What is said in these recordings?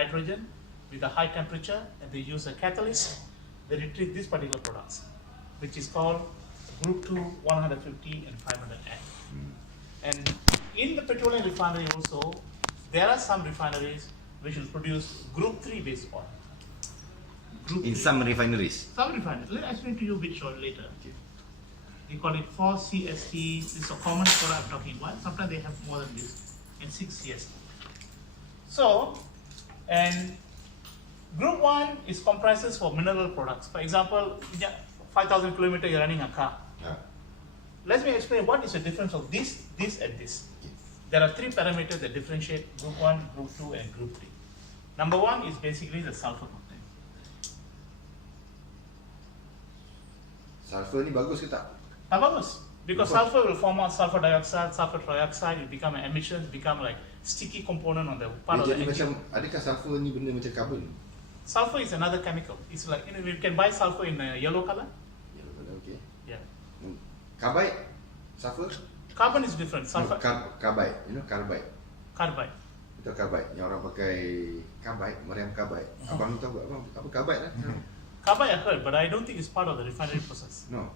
hydrogen with a high temperature, and they use a catalyst. They retrieve these particular products, which is called group 2, 150 and 500N. And in the petroleum refinery also, there are some refineries which will produce group 3 base oil. In some refineries. Some refineries. Let me explain to you which oil later. Okay. We call it 4-CST. This is a common product I'm talking about. Sometimes they have more than this, and 6-CST. So, and group 1 is comprises for mineral products. For example, 5,000 kilometers you're running a car. Let me explain what is the difference of this, and this. Okay. There are 3 parameters that differentiate group 1, group 2, and group 3. Number 1 is basically the sulfur content. Sulfur ni bagus ke tak? Bagus, because sulfur will form out sulfur dioxide, sulfur trioxide, it become an emission, become like sticky component on the part of the Dia jadi engine. macam, adakah sulfur ni benda macam carbon? Sulfur is another chemical. It's like, you can buy sulfur in a yellow color. Ya, okey. Yeah. Carbide? Sulfur? Carbon is different. Sulfur, Carbide, carbide. carbide. Betul carbide. Yang orang pakai carbide, meriam carbide. Abang ni tahu apa carbide lah? Carbide I heard, but I don't think it's part of the refinery process. No.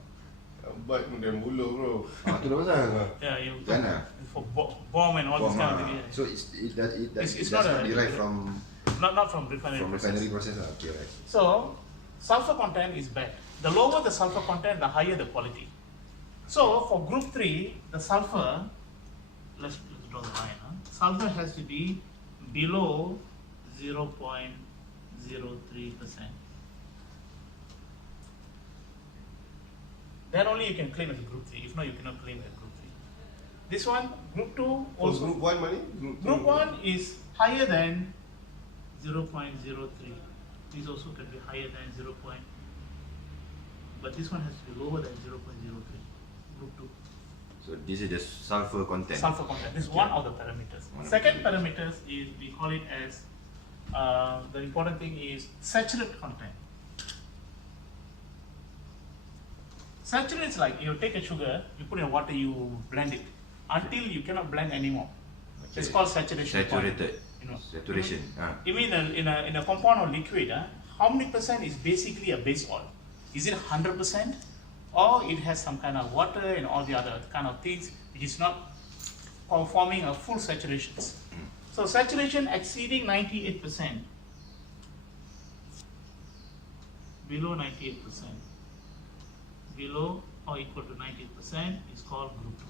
But kemudian bulu bro. Tu dah pasal. Yeah, you Jangan. for bomb and all this kind of thing. Yeah. So it It's does not not a- derive from Not from refinery refinery process. process lah. Okay, right. So, sulfur content is bad. The lower the sulfur content, the higher the quality. So, for group 3, the sulfur, let's draw the line. Sulfur has to be below 0.03%. Then only you can claim as a group 3. If not, you cannot claim as group 3. This one, group 2, also. Group 1 mana? Group 1 is higher than 0.03. This also can be higher than 0. But this one has to be lower than 0.03. Group 2. So this is the sulfur content. Sulfur content. This is one of the parameters. One of Second parameters is we call it as the important thing is saturate content. Saturate is like you take a sugar, you put in water, you blend it until you cannot blend anymore. It's called saturation. point. Saturated. You know. Saturation. Even in a compound or liquid, how many percent is basically a base oil? Is it 100%, or it has some kind of water and all the other kind of things which is not forming a full saturation? So saturation exceeding 98%, below 98%, below or equal to 98% is called group 2.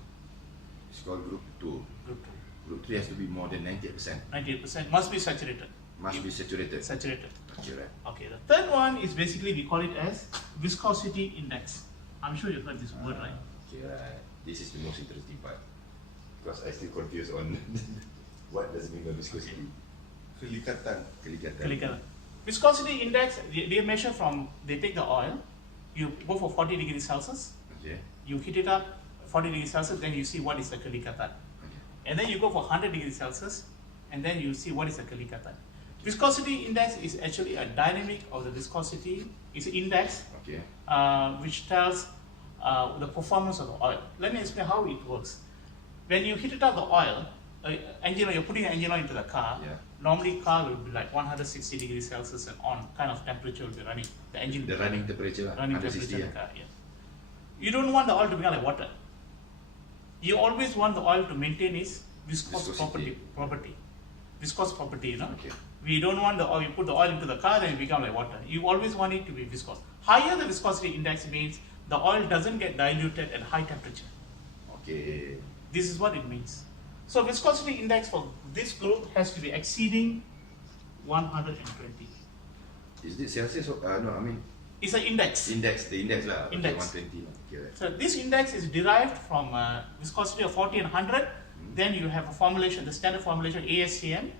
It's called group 2. Group 2. Group 3 has to be more than 98%. 98% must be saturated. Must be saturated. Saturated. Okay, right. Okay, the third one is basically we call it as viscosity index. I'm sure you've heard this word, right? Okay, right. This is the most interesting part. Because I still confused on what does it mean by viscosity. Kelikatan. Kelikatan. Viscosity index, they measure from, they take the oil, you go for 40 degrees Celsius, Okay. you heat it up 40 degrees Celsius, then you see what is the kelikatan. And then you go for 100 degrees Celsius, and then you see what is the kelikatan. Viscosity index is actually a dynamic of the viscosity. It's an index Okay. which tells the performance of the oil. Let me explain how it works. When you heat it up the oil, engine, you're putting an engine oil into the car. Yeah. Normally, car will be like 160 degrees Celsius and on kind of temperature will be running. The engine. The running temperature lah. running 160 temperature of the lah. car. Yeah. You don't want the oil to become like water. You always want the oil to maintain its viscous Viscosity. property. Viscous property, you know. Okay. We don't want the oil, you put the oil into the car, then it become like water. You always want it to be viscous. Higher the viscosity index means the oil doesn't get diluted at high temperature. Okay. This is what it means. So viscosity index for this group has to be exceeding 120. Is it Celsius? No, I mean It's an index. the index lah. Okay, Index. 120 lah. Okay, right. So this index is derived from viscosity of 40 and 100. Then you have a formulation, the standard formulation ASTM.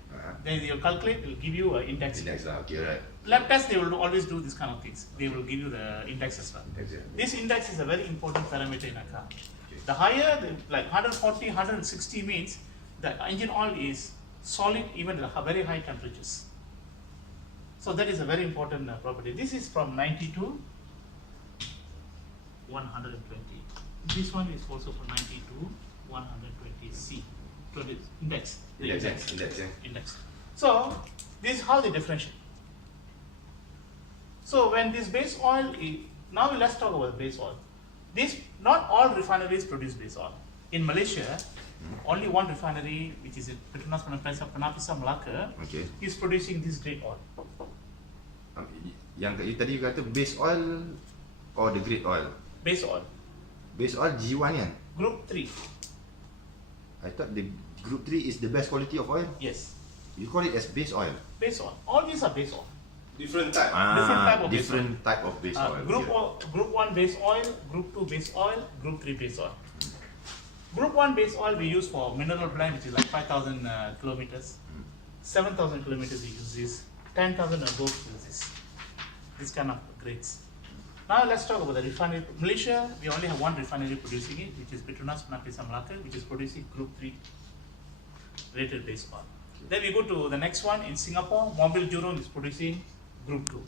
Then you calculate, it will give you an index. Index lah. Okay, right. Lab tests, they will always do this kind of things. They will give you the index as well. Index, yeah. This index is a very important parameter in a car. Okay. The higher, like 140, 160 means the engine oil is solid even at very high temperatures. So that is a very important property. This is from 90 to 120. This one is also from 90 to 120 C. So this index. The Index, yeah. Index, yeah. Index. So this is how they differentiate. So when this base oil now let's talk about base oil. Not all refineries produce base oil. In Malaysia, only one refinery, which is Petronas Penapisa Melaka, Okay. is producing this grade oil. Yang tadi you kata base oil or the grade oil? Base oil. Base oil G1 kan? Group 3. I thought the group 3 is the best quality of oil. Yes. You call it as base oil. Base oil. All these are base oil. Different type. Different type of base different type of base oil. Group 1 base oil, Group 2 base oil, Group 3 base oil. Group 1 base oil we use for mineral blend, which is like 5,000 kilometers. 7,000 kilometers we use this. 10,000 above we use this kind of grades. Now let's talk about the refinery. Malaysia, we only have one refinery producing it, which is Petronas Penapisa Melaka, which is producing Group 3 rated base oil. Then we go to the next one in Singapore. Mobil Jurong is producing Group 2.